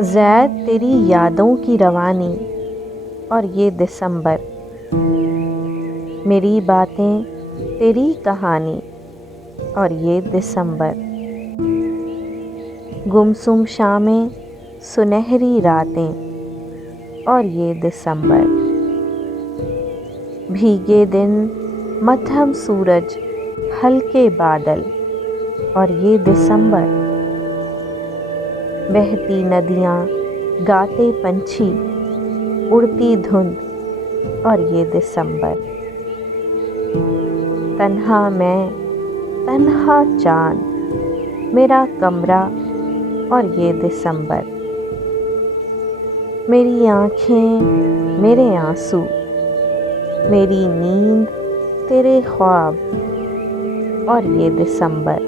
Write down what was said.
ज़ैद तेरी यादों की रवानी और ये दिसंबर, मेरी बातें तेरी कहानी और ये दिसंबर, गुमसुम शामें सुनहरी रातें और ये दिसंबर, भीगे दिन मध्यम सूरज हल्के बादल और ये दिसंबर, बहती नदियाँ गाते पंछी उड़ती धुंध और ये दिसंबर, तन्हा मैं तन्हा चांद मेरा कमरा और ये दिसंबर, मेरी आँखें मेरे आंसू मेरी नींद तेरे ख्वाब और ये दिसंबर।